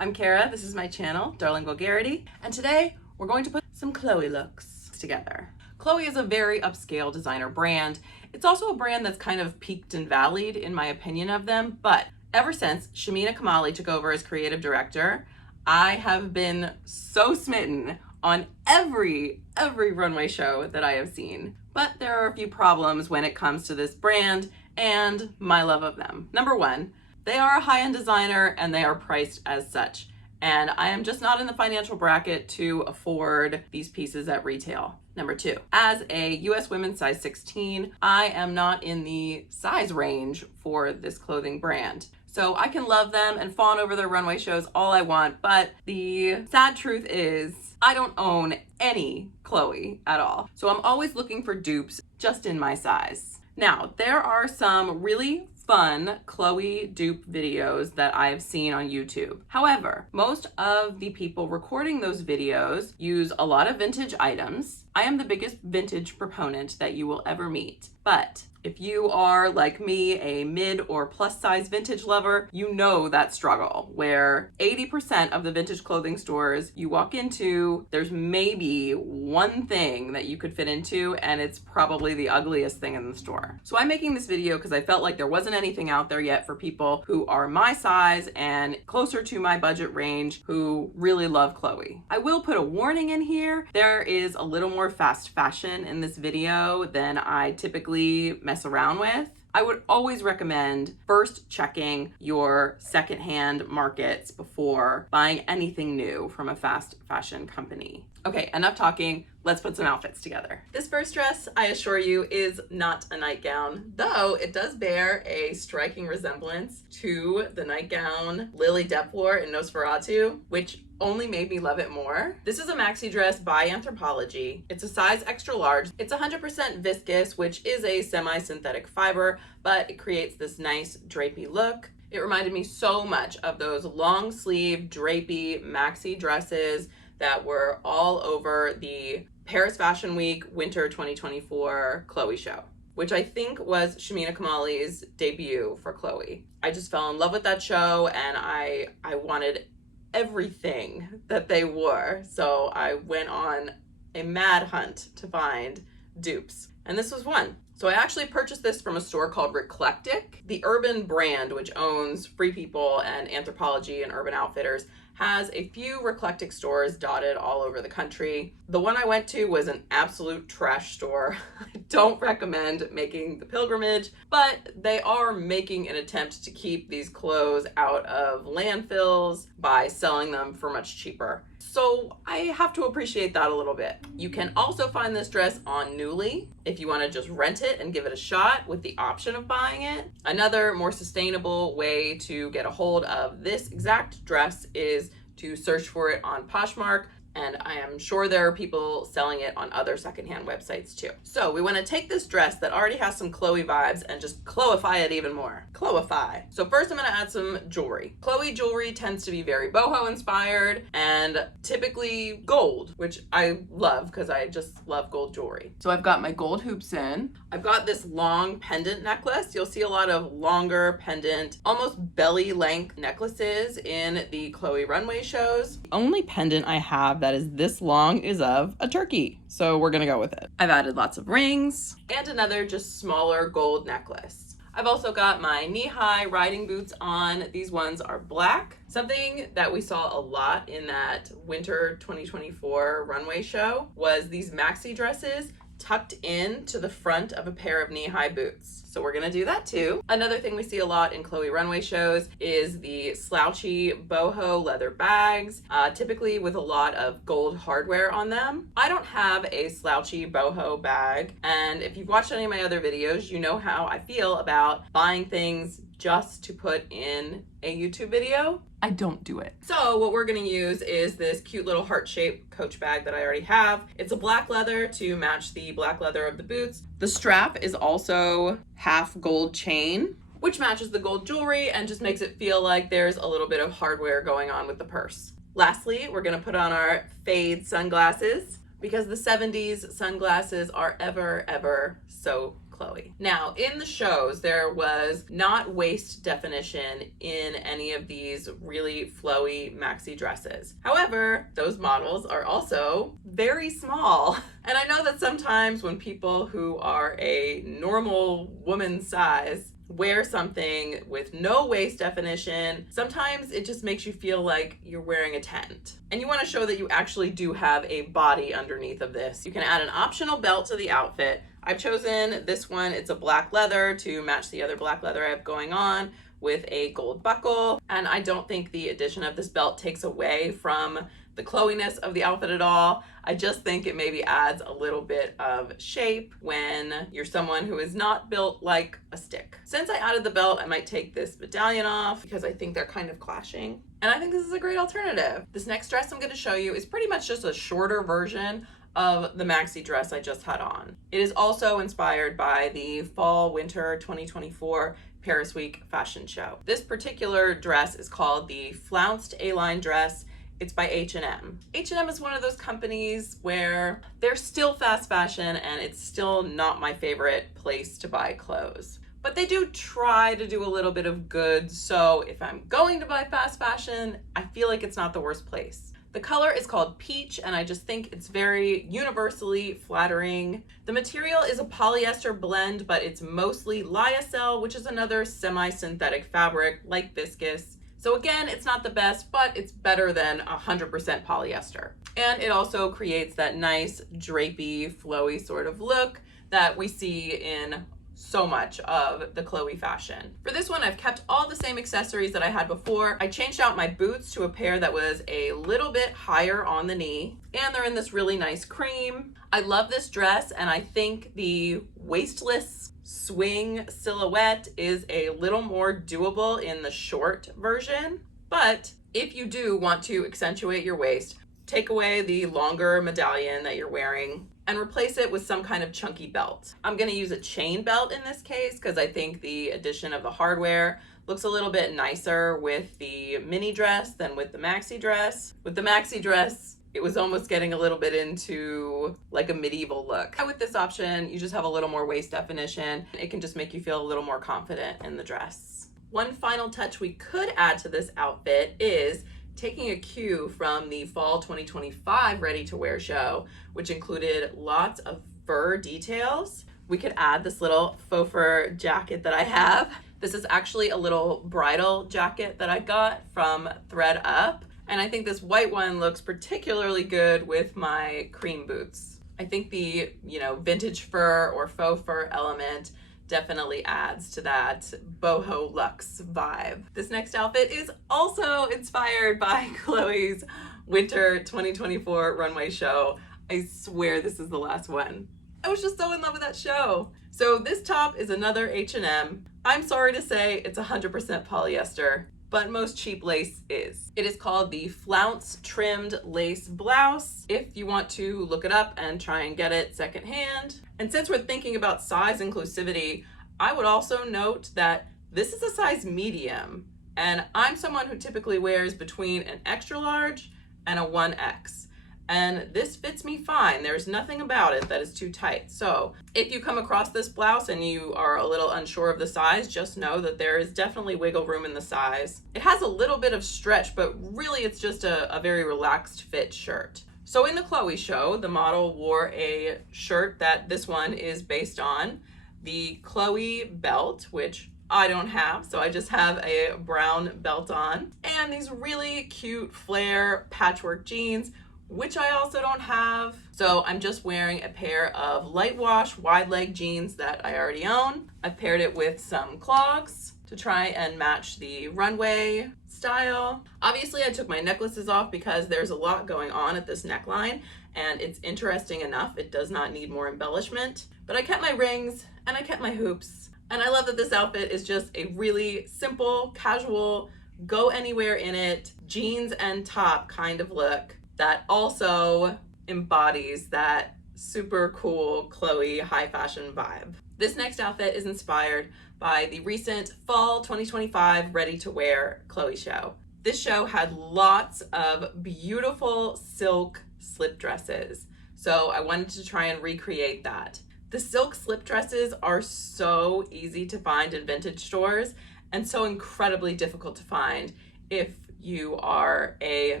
I'm Kara, this is my channel, Darling Vulgarity, and today we're going to put some Chloé looks together. Chloé is a very upscale designer brand. It's also a brand that's kind of peaked and valleyed in my opinion of them, but ever since Shamina Kamali took over as creative director, I have been so smitten on every runway show that I have seen. But there are a few problems when it comes to this brand and my love of them. Number one, they are a high-end designer and they are priced as such. And I am just not in the financial bracket to afford these pieces at retail. Number two, as a US women's size 16, I am not in the size range for this clothing brand. So I can love them and fawn over their runway shows all I want, but the sad truth is I don't own any Chloé at all. So I'm always looking for dupes just in my size. Now, there are some really fun Chloé dupe videos that I've seen on YouTube. However, most of the people recording those videos use a lot of vintage items. I am the biggest vintage proponent that you will ever meet, but if you are, like me, a mid or plus size vintage lover, you know that struggle where 80% of the vintage clothing stores you walk into, there's maybe one thing that you could fit into and it's probably the ugliest thing in the store. So I'm making this video because I felt like there wasn't anything out there yet for people who are my size and closer to my budget range who really love Chloé. I will put a warning in here. There is a little more fast fashion in this video than I typically mess around with. I would always recommend first checking your secondhand markets before buying anything new from a fast fashion company. Okay, enough talking. Let's put some outfits together. This first dress, I assure you, is not a nightgown, though it does bear a striking resemblance to the nightgown Lily Depp wore in Nosferatu, which only made me love it more. This is a maxi dress by Anthropologie. It's a size extra large. It's 100% viscose, which is a semi-synthetic fiber, but it creates this nice drapey look. It reminded me so much of those long sleeve drapey maxi dresses that were all over the Paris Fashion Week Winter 2024 Chloé show, which I think was Shamina Kamali's debut for Chloé. I just fell in love with that show and I wanted everything that they wore. So I went on a mad hunt to find dupes, and this was one. So I actually purchased this from a store called Reclectic. The Urban brand, which owns Free People and Anthropologie and Urban Outfitters, has a few Reclectic stores dotted all over the country. The one I went to was an absolute trash store. I don't recommend making the pilgrimage, but they are making an attempt to keep these clothes out of landfills by selling them for much cheaper. So I have to appreciate that a little bit. You can also find this dress on Nuuly if you want to just rent it and give it a shot with the option of buying it. Another more sustainable way to get a hold of this exact dress is to search for it on Poshmark, and I am sure there are people selling it on other secondhand websites too. So we want to take this dress that already has some Chloé vibes and just Chloify it even more. Chloify. So first I'm going to add some jewelry. Chloé jewelry tends to be very boho inspired and typically gold, which I love because I just love gold jewelry. So I've got my gold hoops in. I've got this long pendant necklace. You'll see a lot of longer pendant, almost belly length necklaces in the Chloé runway shows. The only pendant I have that is this long is of a turkey, so we're gonna go with it. I've added lots of rings and another just smaller gold necklace. I've also got my knee-high riding boots on. These ones are black. Something that we saw a lot in that Winter 2024 runway show was these maxi dresses tucked in to the front of a pair of knee-high boots. So we're gonna do that too. Another thing we see a lot in Chloé runway shows is the slouchy boho leather bags, typically with a lot of gold hardware on them. I don't have a slouchy boho bag, and if you've watched any of my other videos, you know how I feel about buying things just to put in a YouTube video. I don't do it. So what we're gonna use is this cute little heart-shaped Coach bag that I already have. It's a black leather to match the black leather of the boots. The strap is also half gold chain, which matches the gold jewelry and just makes it feel like there's a little bit of hardware going on with the purse. Lastly, we're gonna put on our fade sunglasses because the 70s sunglasses are ever so Chloe. Now, in the shows, there was not waist definition in any of these really flowy maxi dresses. However, those models are also very small. And I know that sometimes when people who are a normal woman size wear something with no waist definition, sometimes it just makes you feel like you're wearing a tent. And you want to show that you actually do have a body underneath of this. You can add an optional belt to the outfit. I've chosen this one. It's a black leather to match the other black leather I have going on with a gold buckle. And I don't think the addition of this belt takes away from the Chloe-ness of the outfit at all. I just think it maybe adds a little bit of shape when you're someone who is not built like a stick. Since I added the belt, I might take this medallion off because I think they're kind of clashing. And I think this is a great alternative. This next dress I'm going to show you is pretty much just a shorter version of the maxi dress I just had on. It is also inspired by the Fall/Winter 2024 Paris Week fashion show. This particular dress is called the Flounced A-line dress. It's by H&M. H&M is one of those companies where they're still fast fashion and it's still not my favorite place to buy clothes. But they do try to do a little bit of good, so if I'm going to buy fast fashion, I feel like it's not the worst place. The color is called Peach, and I just think it's very universally flattering. The material is a polyester blend, but it's mostly lyocell, which is another semi-synthetic fabric like viscose. So again, it's not the best, but it's better than 100% polyester. And it also creates that nice drapey, flowy sort of look that we see in so much of the Chloe fashion. For this one, I've kept all the same accessories that I had before. I changed out my boots to a pair that was a little bit higher on the knee, and they're in this really nice cream. I love this dress, and I think the waistless swing silhouette is a little more doable in the short version. But if you do want to accentuate your waist, take away the longer medallion that you're wearing and replace it with some kind of chunky belt. I'm gonna use a chain belt in this case because I think the addition of the hardware looks a little bit nicer with the mini dress than with the maxi dress. With the maxi dress, it was almost getting a little bit into like a medieval look. With this option, you just have a little more waist definition. It can just make you feel a little more confident in the dress. One final touch we could add to this outfit is taking a cue from the Fall 2025 ready-to-wear show, which included lots of fur details. We could add this little faux fur jacket that I have. This is actually a little bridal jacket that I got from thredUP. And I think this white one looks particularly good with my cream boots. I think the, vintage fur or faux fur element definitely adds to that boho luxe vibe. This next outfit is also inspired by Chloe's Winter 2024 runway show. I swear this is the last one. I was just so in love with that show. So this top is another H&M. I'm sorry to say it's 100% polyester, but most cheap lace is. It is called the Flounce Trimmed Lace Blouse, if you want to look it up and try and get it secondhand. And since we're thinking about size inclusivity, I would also note that this is a size medium, and I'm someone who typically wears between an extra large and a 1X. And this fits me fine. There's nothing about it that is too tight. So if you come across this blouse and you are a little unsure of the size, just know that there is definitely wiggle room in the size. It has a little bit of stretch, but really it's just a very relaxed fit shirt. So in the Chloe show, the model wore a shirt that this one is based on, the Chloe belt, which I don't have, so I just have a brown belt on, and these really cute flare patchwork jeans, which I also don't have. So I'm just wearing a pair of light wash wide leg jeans that I already own. I've paired it with some clogs to try and match the runway style. Obviously I took my necklaces off because there's a lot going on at this neckline and it's interesting enough. It does not need more embellishment, but I kept my rings and I kept my hoops. And I love that this outfit is just a really simple, casual, go anywhere in it, jeans and top kind of look that also embodies that super cool Chloe high fashion vibe. This next outfit is inspired by the recent Fall 2025 ready-to-wear Chloe show. This show had lots of beautiful silk slip dresses, so I wanted to try and recreate that. The silk slip dresses are so easy to find in vintage stores and so incredibly difficult to find if you are a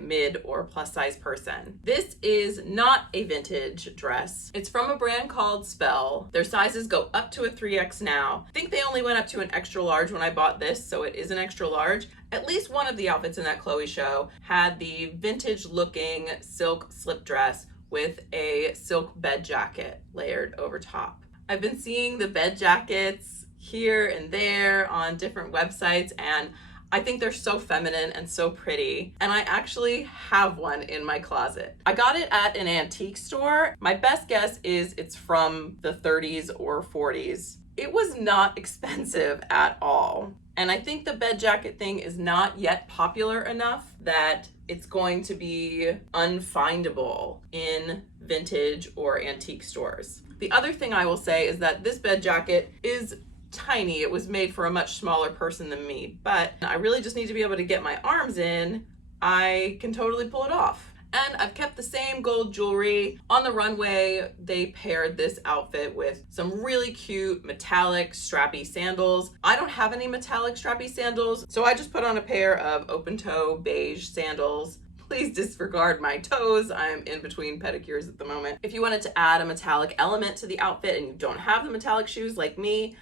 mid or plus size person. This is not a vintage dress. It's from a brand called Spell. Their sizes go up to a 3X now. I think they only went up to an extra large when I bought this, so it is an extra large. At least one of the outfits in that Chloé show had the vintage looking silk slip dress with a silk bed jacket layered over top. I've been seeing the bed jackets here and there on different websites, and I think they're so feminine and so pretty, and I actually have one in my closet. I got it at an antique store. My best guess is it's from the 30s or 40s. It was not expensive at all. And I think the bed jacket thing is not yet popular enough that it's going to be unfindable in vintage or antique stores. The other thing I will say is that this bed jacket is tiny. It was made for a much smaller person than me, but I really just need to be able to get my arms in. I can totally pull it off. And I've kept the same gold jewelry. On the runway, they paired this outfit with some really cute metallic strappy sandals. I don't have any metallic strappy sandals, so I just put on a pair of open toe beige sandals. Please disregard my toes. I'm in between pedicures at the moment. If you wanted to add a metallic element to the outfit and you don't have the metallic shoes like me,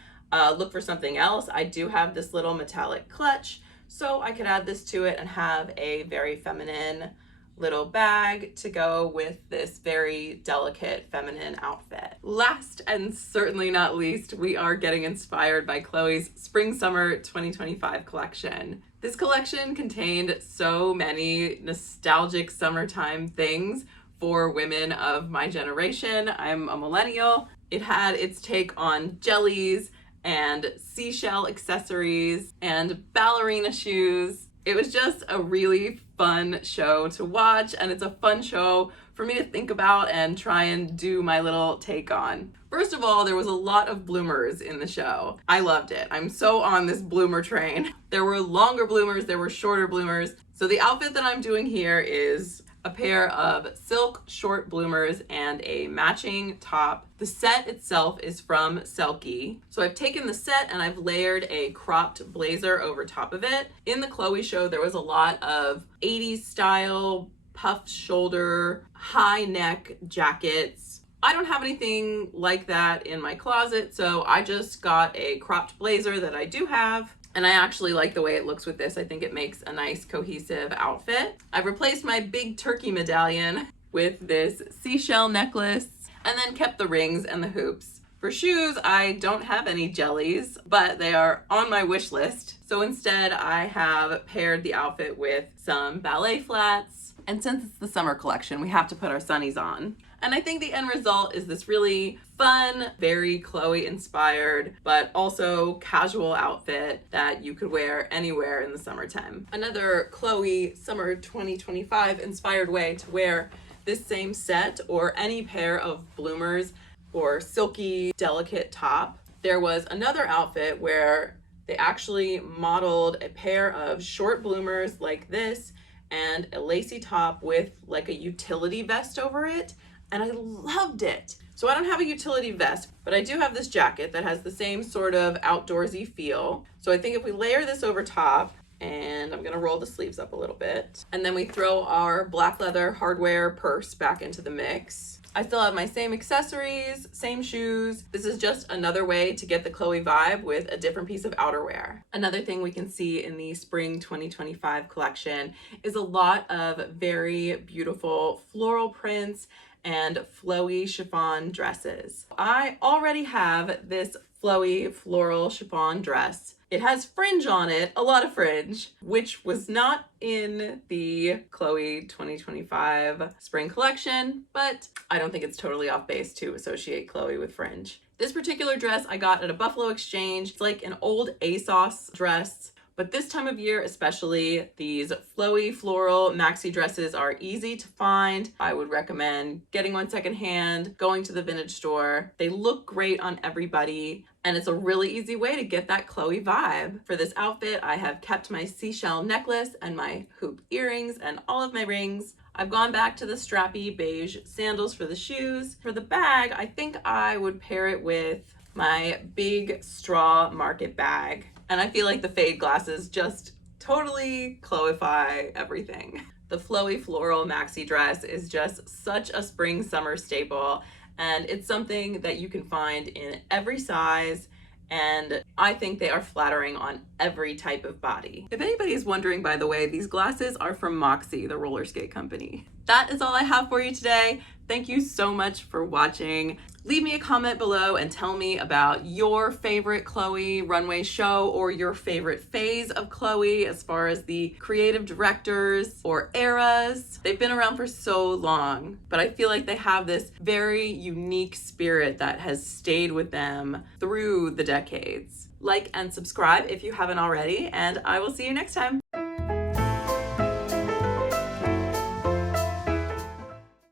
look for something else. I do have this little metallic clutch, so I could add this to it and have a very feminine little bag to go with this very delicate feminine outfit. Last and certainly not least, we are getting inspired by Chloe's Spring Summer 2025 collection. This collection contained so many nostalgic summertime things for women of my generation. I'm a millennial. It had its take on jellies and seashell accessories and ballerina shoes. It was just a really fun show to watch, and it's a fun show for me to think about and try and do my little take on. First of all, there was a lot of bloomers in the show. I loved it. I'm so on this bloomer train. There were longer bloomers, there were shorter bloomers. So the outfit that I'm doing here is a pair of silk short bloomers and a matching top. The set itself is from Selkie. So I've taken the set and I've layered a cropped blazer over top of it. In the Chloé show, there was a lot of 80s style puffed shoulder, high neck jackets. I don't have anything like that in my closet, so I just got a cropped blazer that I do have. And I actually like the way it looks with this. I think it makes a nice cohesive outfit. I've replaced my big turkey medallion with this seashell necklace and then kept the rings and the hoops. For shoes, I don't have any jellies, but they are on my wish list. So instead I have paired the outfit with some ballet flats. And since it's the summer collection, we have to put our sunnies on. And I think the end result is this really fun, very Chloe inspired, but also casual outfit that you could wear anywhere in the summertime. Another Chloe Summer 2025 inspired way to wear this same set or any pair of bloomers or silky, delicate top. There was another outfit where they actually modeled a pair of short bloomers like this and a lacy top with like a utility vest over it. And I loved it. So I don't have a utility vest, but I do have this jacket that has the same sort of outdoorsy feel. So I think if we layer this over top, and I'm gonna roll the sleeves up a little bit, and then we throw our black leather hardware purse back into the mix. I still have my same accessories, same shoes. This is just another way to get the Chloe vibe with a different piece of outerwear. Another thing we can see in the Spring 2025 collection is a lot of very beautiful floral prints and flowy chiffon dresses. I already have this flowy floral chiffon dress. It has fringe on it, a lot of fringe, which was not in the Chloe 2025 spring collection, but I don't think it's totally off base to associate Chloe with fringe. This particular dress I got at a Buffalo Exchange. It's like an old ASOS dress. But this time of year especially, these flowy floral maxi dresses are easy to find. I would recommend getting one secondhand, going to the vintage store. They look great on everybody. And it's a really easy way to get that Chloe vibe. For this outfit, I have kept my seashell necklace and my hoop earrings and all of my rings. I've gone back to the strappy beige sandals for the shoes. For the bag, I think I would pair it with my big straw market bag. And I feel like the fade glasses just totally Chloeify everything. The flowy floral maxi dress is just such a spring summer staple, and it's something that you can find in every size, and I think they are flattering on every type of body. If anybody is wondering, by the way, these glasses are from Moxie, the roller skate company. That is all I have for you today. Thank you so much for watching. Leave me a comment below and tell me about your favorite Chloé Runway show or your favorite phase of Chloé as far as the creative directors or eras. They've been around for so long, but I feel like they have this very unique spirit that has stayed with them through the decades. Like and subscribe if you haven't already, and I will see you next time.